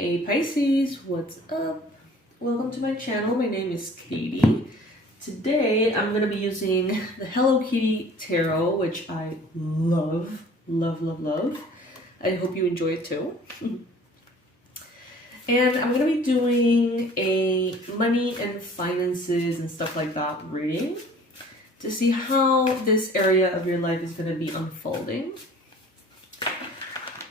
Hey Pisces, what's up? Welcome to my channel. My name is Katie. Today I'm going to be using the Hello Kitty Tarot, which I love. I hope you enjoy it too. And I'm going to be doing a money and finances and stuff like that reading to see how this area of your life is going to be unfolding.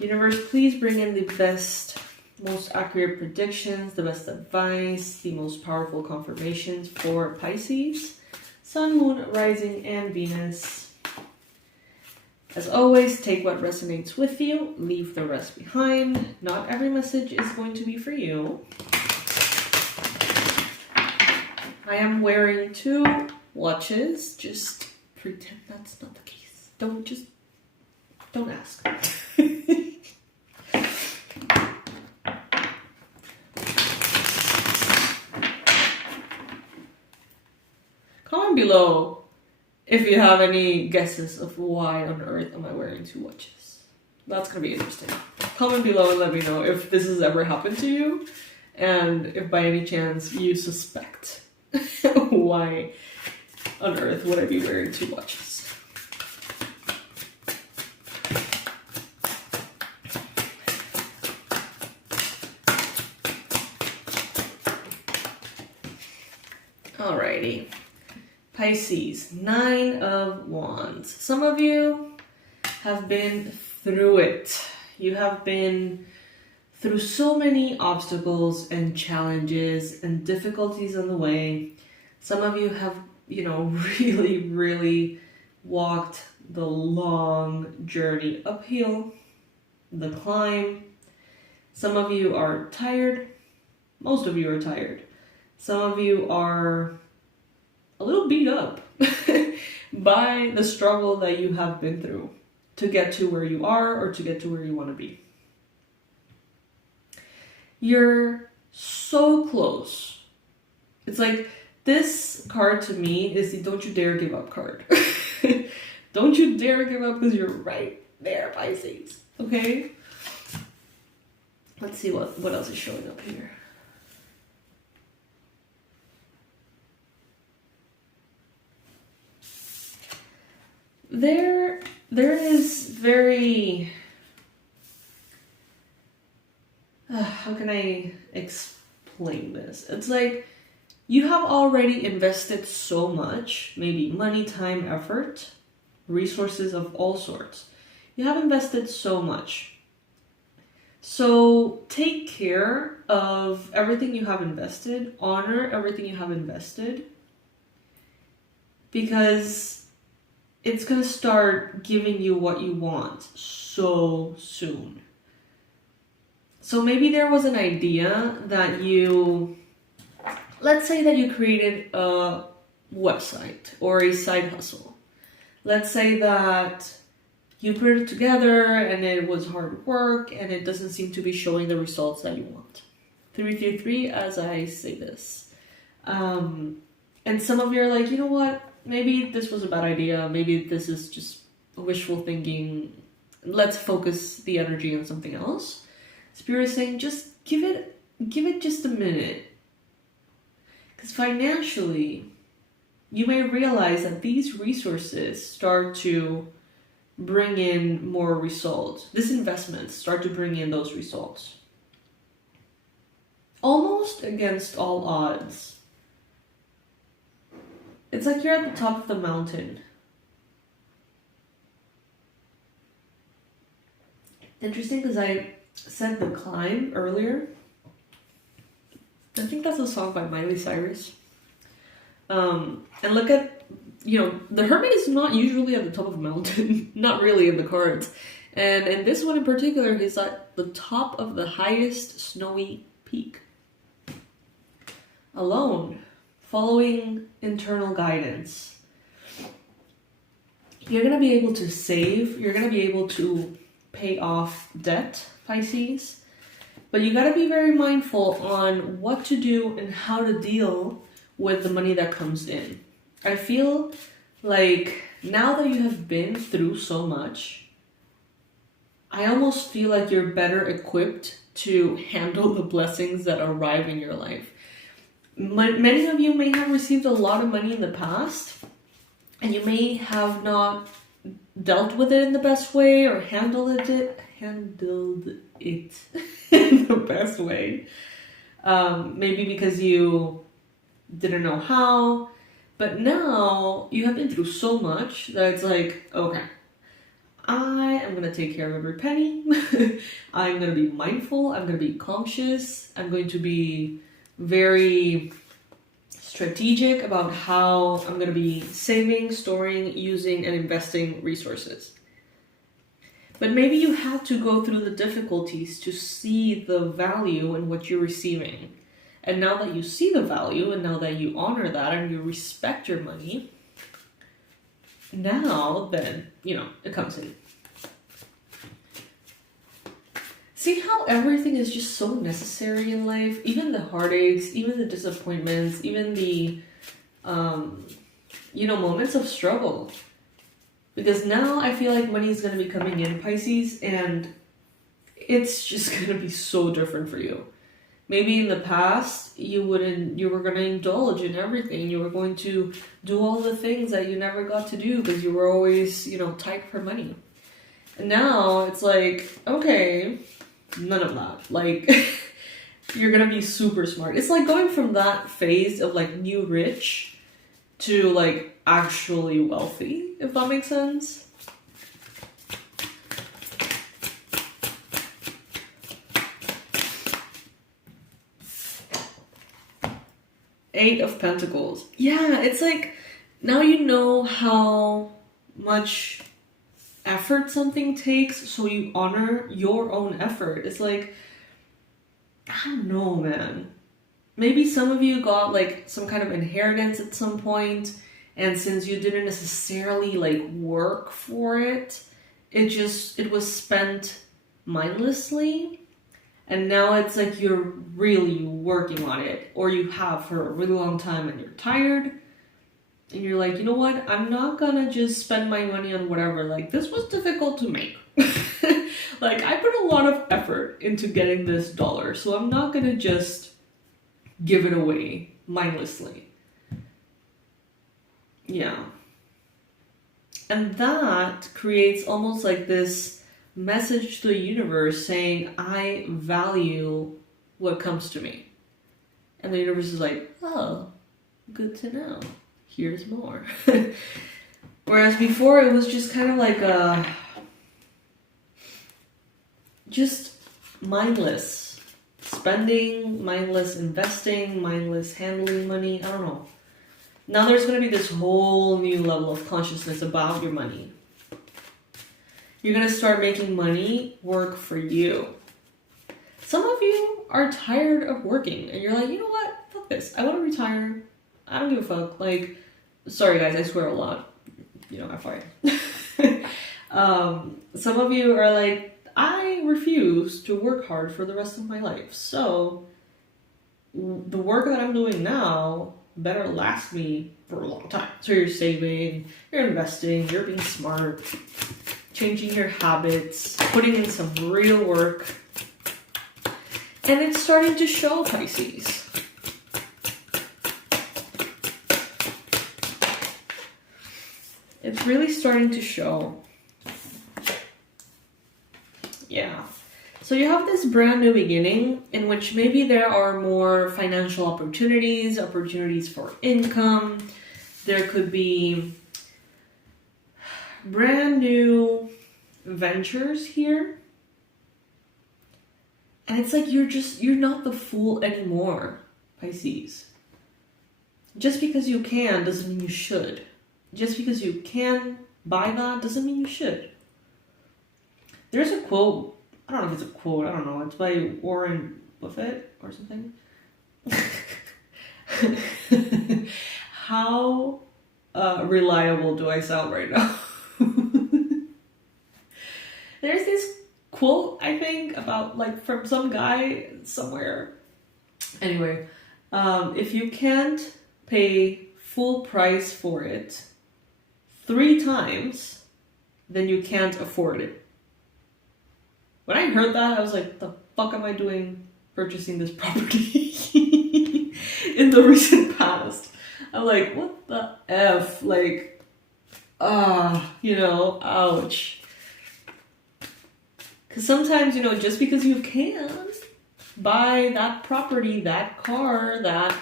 Universe, please bring in the best, most accurate predictions, the best advice, the most powerful confirmations for Pisces, Sun, Moon, Rising, and Venus. As always, take what resonates with you, leave the rest behind. Not every message is going to be for you. I am wearing 2 watches. Just pretend that's not the case. Don't ask. Comment below if you have any guesses of why on earth am I wearing 2 watches. That's gonna be interesting. Comment below and let me know if this has ever happened to you and if by any chance you suspect why on earth would I be wearing 2 watches. Alrighty. Pisces, 9 of Wands. Some of you have been through it. You have been through so many obstacles and challenges and difficulties on the way. Some of you have, really walked the long journey uphill, the climb. Some of you are tired. Most of you are tired. Some of you are a little beat up by the struggle that you have been through to get to where you are or to get to where you want to be. You're so close. It's like this card to me is the don't you dare give up card. Don't you dare give up because you're right there, Pisces. Okay? Let's see what else is showing up here. There is very, how can I explain this? It's like you have already invested so much, maybe money, time, effort, resources of all sorts. You have invested so much. So take care of everything you have invested, honor everything you have invested, because it's going to start giving you what you want so soon. So maybe there was an idea that let's say that you created a website or a side hustle. Let's say that you put it together and it was hard work and it doesn't seem to be showing the results that you want. 333 as I say this. And some of you are like, you know what? Maybe this was a bad idea. Maybe this is just wishful thinking. Let's focus the energy on something else. Spirit is saying, just give it just a minute. Because financially, you may realize that these resources start to bring in more results. This investment start to bring in those results. Almost against all odds. It's like you're at the top of the mountain. Interesting because I said the climb earlier. I think that's a song by Miley Cyrus. And look at, the hermit is not usually at the top of a mountain. Not really in the cards. And in this one in particular, he's at the top of the highest snowy peak. Alone. Following internal guidance. You're going to be able to save. You're going to be able to pay off debt, Pisces. But you got to be very mindful on what to do and how to deal with the money that comes in. I feel like now that you have been through so much, I almost feel like you're better equipped to handle the blessings that arrive in your life. Many of you may have received a lot of money in the past, and you may have not dealt with it in the best way or handled it in the best way. Maybe because you didn't know how, but now you have been through so much that it's like, okay, I am going to take care of every penny. I'm going to be mindful. I'm going to be conscious. I'm going to be very strategic about how I'm going to be saving, storing, using, and investing resources. But maybe you have to go through the difficulties to see the value in what you're receiving. And now that you see the value, and now that you honor that and you respect your money, now then, it comes in. See how everything is just so necessary in life? Even the heartaches, even the disappointments, even the, moments of struggle. Because now I feel like money is going to be coming in, Pisces, and it's just going to be so different for you. Maybe in the past, you were going to indulge in everything. You were going to do all the things that you never got to do because you were always, tight for money. And now it's like, okay, none of that. Like, you're going to be super smart. It's like going from that phase of like new rich to like actually wealthy, if that makes sense. Eight of Pentacles. Yeah, it's like now you know how much effort something takes, so you honor your own effort. It's like, I don't know, man. Maybe some of you got like some kind of inheritance at some point, and since you didn't necessarily like work for it, it was spent mindlessly. And now it's like you're really working on it, or you have for a really long time and you're tired. And you're like, you know what? I'm not gonna just spend my money on whatever. Like, this was difficult to make. Like, I put a lot of effort into getting this dollar, so I'm not gonna just give it away mindlessly. Yeah. And that creates almost like this message to the universe saying, I value what comes to me. And the universe is like, oh, good to know. Here's more. Whereas before it was just kind of like just mindless spending, mindless investing, mindless handling money. I don't know. Now there's going to be this whole new level of consciousness about your money. You're going to start making money work for you. Some of you are tired of working and you're like, you know what? Fuck this. I want to retire. I don't give a fuck. Like, sorry guys, I swear a lot. FYI. Some of you are like, I refuse to work hard for the rest of my life. So the work that I'm doing now better last me for a long time. So you're saving, you're investing, you're being smart, changing your habits, putting in some real work. And it's starting to show, Pisces. It's really starting to show. Yeah. So you have this brand new beginning in which maybe there are more financial opportunities for income. There could be brand new ventures here. And it's like you're not the fool anymore, Pisces. Just because you can doesn't mean you should. Just because you can buy that doesn't mean you should. There's a quote, I don't know if it's a quote, I don't know, it's by Warren Buffett or something. How reliable do I sound right now? There's this quote, I think, about like from some guy somewhere. Anyway, if you can't pay full price for it 3 times, then you can't afford it. When I heard that, I was like, the fuck am I doing purchasing this property in the recent past? I'm like, what the F? Like, you know, ouch. Because sometimes, you know, just because you can buy that property, that car, that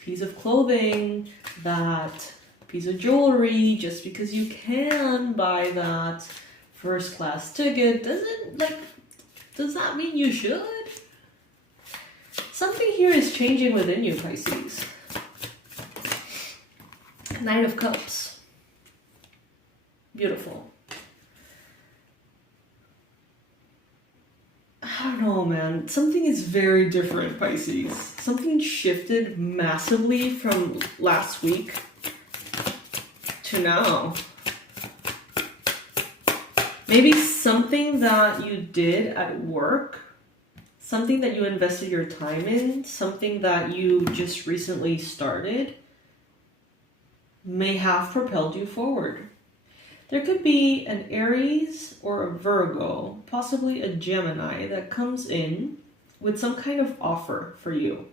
piece of clothing, that piece of jewelry, just because you can buy that first class ticket, does that mean you should? Something here is changing within you, Pisces. Knight of Cups. Beautiful. I don't know, man. Something is very different, Pisces. Something shifted massively from last week to now. Maybe something that you did at work, something that you invested your time in, something that you just recently started, may have propelled you forward. There could be an Aries or a Virgo, possibly a Gemini, that comes in with some kind of offer for you.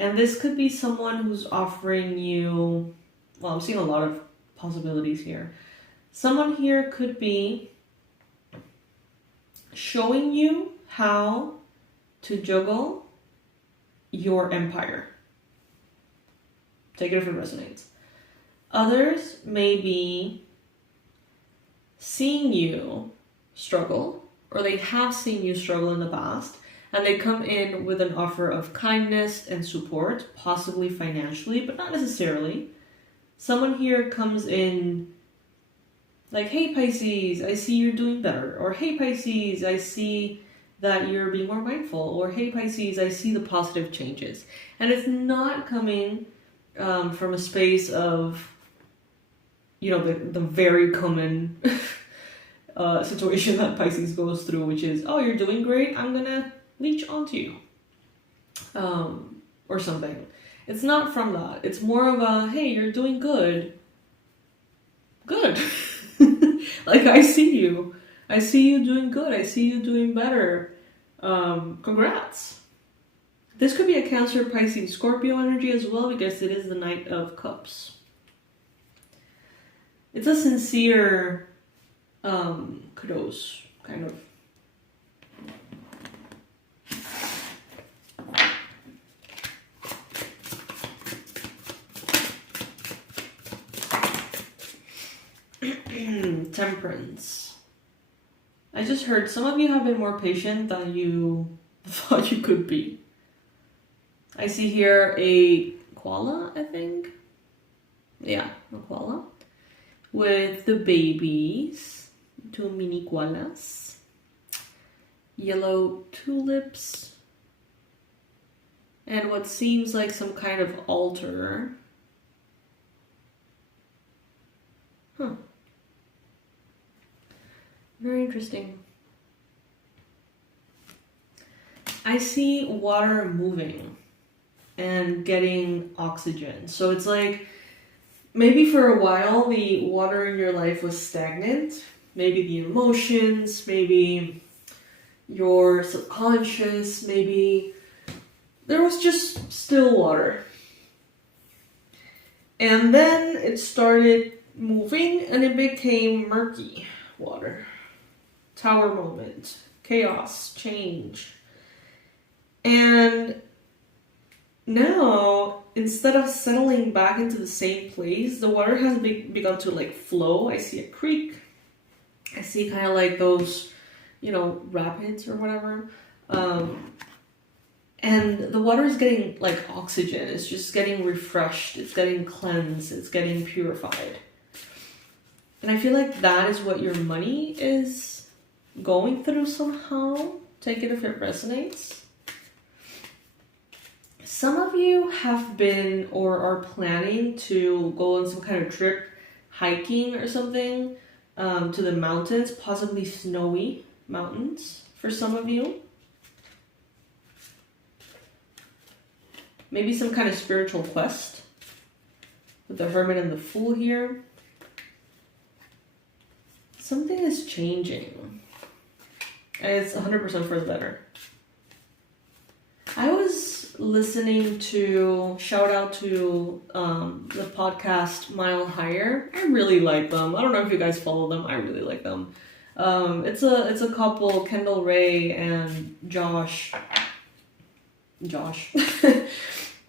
And this could be someone who's offering you, well, I'm seeing a lot of possibilities here. Someone here could be showing you how to juggle your empire. Take it if it resonates. Others may be seeing you struggle, or they have seen you struggle in the past, and they come in with an offer of kindness and support, possibly financially, but not necessarily. Someone here comes in like, hey Pisces, I see you're doing better, or hey Pisces, I see that you're being more mindful, or hey Pisces, I see the positive changes. And it's not coming from a space of, you know, the very common situation that Pisces goes through, which is, oh, you're doing great, I'm gonna leech onto you, or something. It's not from that. It's more of a, hey, you're doing good. Like, I see you doing good, I see you doing better, congrats. This could be a Cancer, Pisces, Scorpio energy as well, because it is the Knight of Cups. It's a sincere kudos, kind of. Temperance. I just heard some of you have been more patient than you thought you could be. I see here a koala, I think. Yeah, a koala. With the babies, two mini koalas. Yellow tulips. And what seems like some kind of altar. Huh. Very interesting. I see water moving and getting oxygen. So it's like, maybe for a while the water in your life was stagnant. Maybe the emotions, maybe your subconscious, maybe there was just still water. And then it started moving and it became murky water. Tower moment, chaos, change. And now, instead of settling back into the same place, the water has begun to like flow. I see a creek. I see kind of like those, you know, rapids or whatever. And the water is getting like oxygen. It's just getting refreshed. It's getting cleansed. It's getting purified. And I feel like that is what your money is going through somehow. Take it if it resonates. Some of you have been or are planning to go on some kind of trip, hiking or something, to the mountains, possibly snowy mountains for some of you. Maybe some kind of spiritual quest with the Hermit and the Fool here. Something is changing. It's 100% for the better. I was listening to, shout out to the podcast Mile Higher. I really like them. I don't know if you guys follow them. I really like them. It's a couple, Kendall Ray and Josh.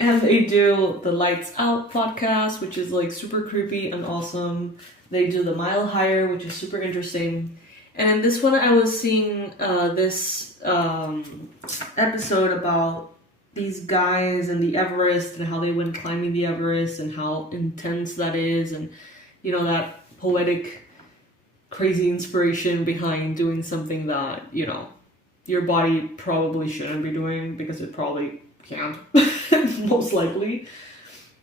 And they do the Lights Out podcast, which is like super creepy and awesome. They do the Mile Higher, which is super interesting. And in this one, I was seeing this episode about these guys and the Everest and how they went climbing the Everest and how intense that is, and you know, that poetic, crazy inspiration behind doing something that, you know, your body probably shouldn't be doing because it probably can't, most likely.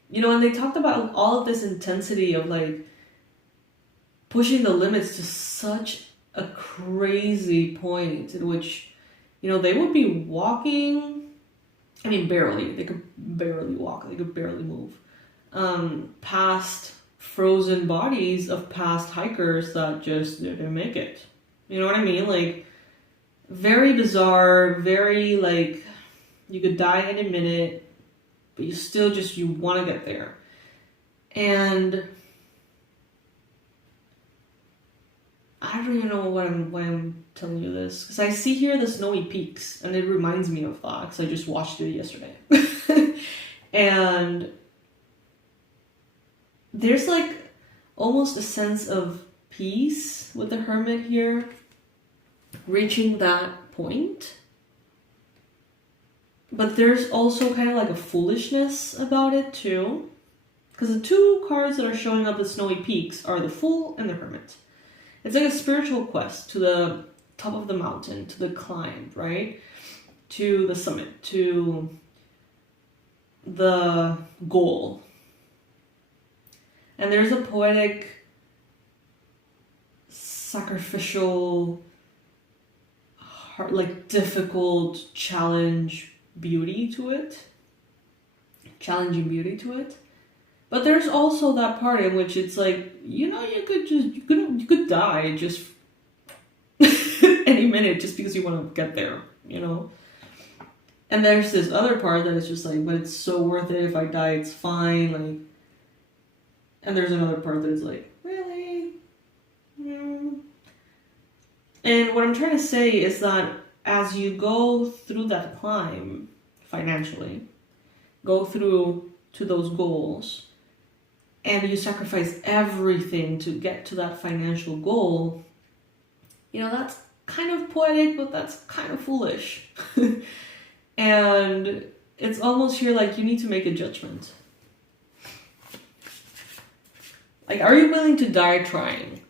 You know, and they talked about all of this intensity of like pushing the limits to such a crazy point in which, you know, they would be walking, I mean, barely, they could barely walk, they could barely move, past frozen bodies of past hikers that just didn't make it. You know what I mean? Like, very bizarre, very like, you could die any minute, but you still just, you want to get there. And I don't even know why I'm telling you this, because I see here the snowy peaks, and it reminds me of that, because I just watched it yesterday. And there's like almost a sense of peace with the hermit here, reaching that point. But there's also kind of like a foolishness about it too, because the two cards that are showing up as snowy peaks are the Fool and the Hermit. It's like a spiritual quest to the top of the mountain, to the climb, right? To the summit, to the goal. And there's a poetic, sacrificial, hard, like difficult challenge beauty to it. Challenging beauty to it. But there's also that part in which it's like, you know, you could die just any minute just because you want to get there, you know? And there's this other part that is just like, but it's so worth it. If I die, it's fine. Like, and there's another part that is like, really? Mm. And what I'm trying to say is that as you go through that climb financially, go through to those goals, and you sacrifice everything to get to that financial goal, you know, that's kind of poetic, but that's kind of foolish. And it's almost here like you need to make a judgment. Like, are you willing to die trying?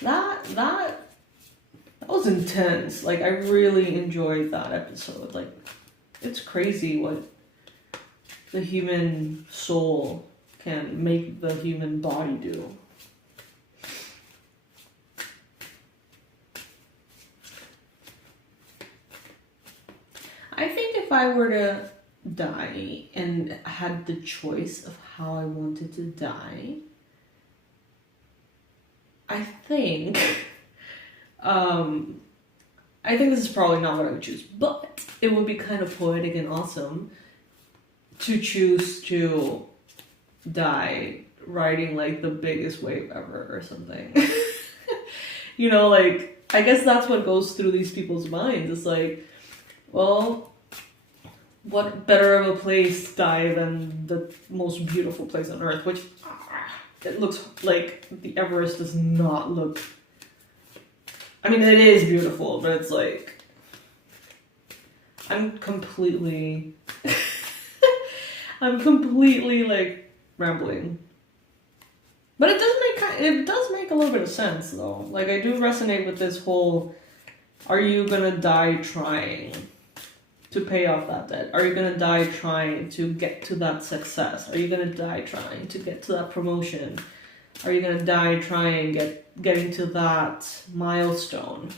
That was intense. Like, I really enjoyed that episode. Like, it's crazy what the human soul can make the human body do. I think if I were to die and had the choice of how I wanted to die, I think this is probably not what I would choose, but it would be kind of poetic and awesome to choose to die riding like the biggest wave ever or something. You know, like, I guess that's what goes through these people's minds. It's like, well, what better of a place to die than the most beautiful place on earth, which it looks like the Everest does not look, I mean, it is beautiful, but it's like, I'm completely like rambling. But it does make a little bit of sense though. Like, I do resonate with this whole, are you gonna die trying to pay off that debt? Are you gonna die trying to get to that success? Are you gonna die trying to get to that promotion? Are you gonna die trying getting to that milestone?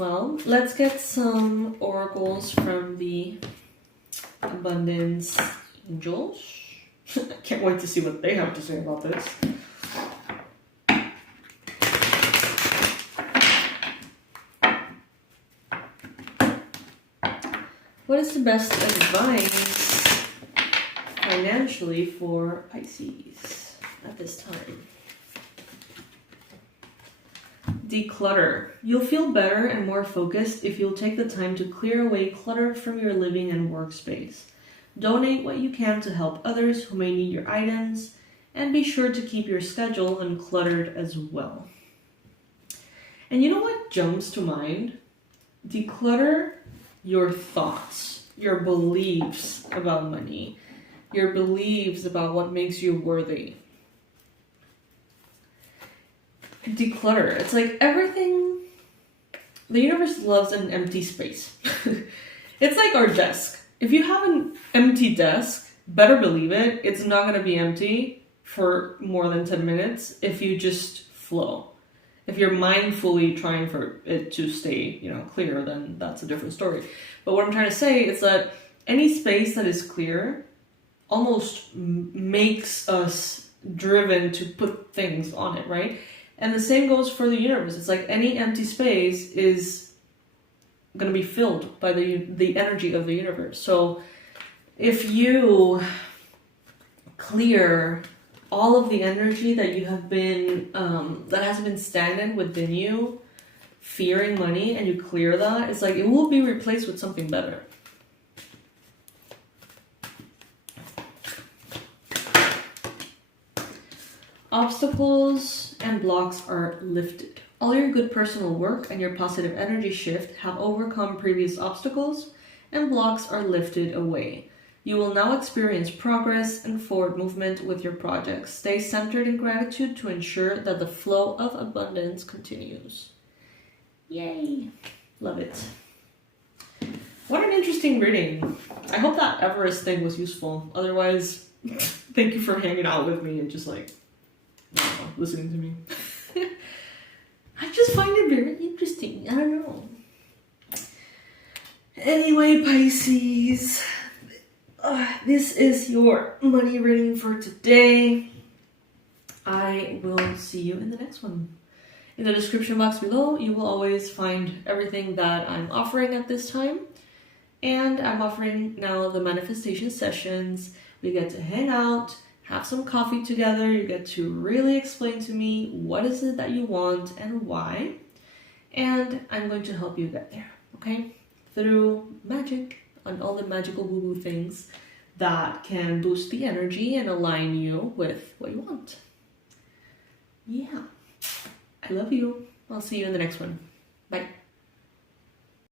Well, let's get some oracles from the Abundance Angels. I can't wait to see what they have to say about this. What is the best advice financially for Pisces at this time? Declutter. You'll feel better and more focused if you'll take the time to clear away clutter from your living and workspace. Donate what you can to help others who may need your items, and be sure to keep your schedule uncluttered as well. And you know what jumps to mind? Declutter your thoughts, your beliefs about money, your beliefs about what makes you worthy. Declutter. It's like everything, the universe loves an empty space. It's like our desk. If you have an empty desk, better believe it, it's not going to be empty for more than 10 minutes if you just flow. If you're mindfully trying for it to stay, clear, then that's a different story. But what I'm trying to say is that any space that is clear almost makes us driven to put things on it, right? And the same goes for the universe. It's like any empty space is going to be filled by the energy of the universe. So if you clear all of the energy that you have been, that has been stagnant within you, fearing money, and you clear that, it's like it will be replaced with something better. Obstacles and blocks are lifted. All your good personal work and your positive energy shift have overcome previous obstacles, and blocks are lifted away. You will now experience progress and forward movement with your projects. Stay centered in gratitude to ensure that the flow of abundance continues. Yay! Love it. What an interesting reading. I hope that Everest thing was useful. Otherwise, thank you for hanging out with me and just listening to me. I just find it very interesting. I don't know. Anyway, Pisces, this is your money reading for today. I will see you in the next one. In the description box below, you will always find everything that I'm offering at this time. And I'm offering now the manifestation sessions. We get to hang out, have some coffee together. You get to really explain to me what is it that you want and why. And I'm going to help you get there, okay? Through magic and all the magical woo-woo things that can boost the energy and align you with what you want. Yeah. I love you. I'll see you in the next one. Bye.